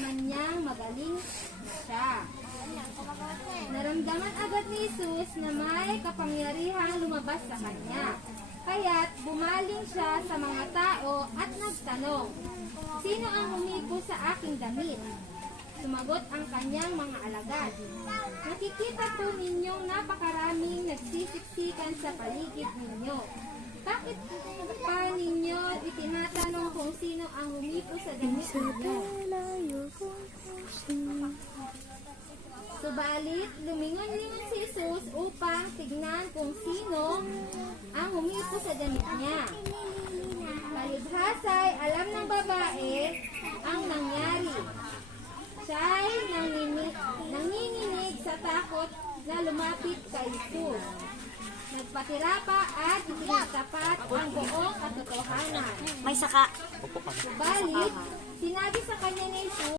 naman niyang magaling siya. Naramdaman agad ni Jesus na may kapangyarihang lumabas sa kanya. Kaya't bumaling siya sa mga tao at nagtanong, "Sino ang humipo sa aking damit?" Sumagot ang kanyang mga alagad, "Nakikita po ninyong napakaraming nagsisiksikan sa paligid ninyo. Bakit pa ninyo itinatanong kung sino ang humipo sa damit ninyo?" Subalit, lumingon-lingon si Jesus upang tignan kung sino ang humipo sa damit niya. Palibhasa'y alam ng babae ang nangyari. Siya'y nanginginig sa takot na lumapit kay Jesus. Nagpatira pa at itinatapat ang buong katotohanan. May saka. Subalit, sinabi sa kanya ni Jesus,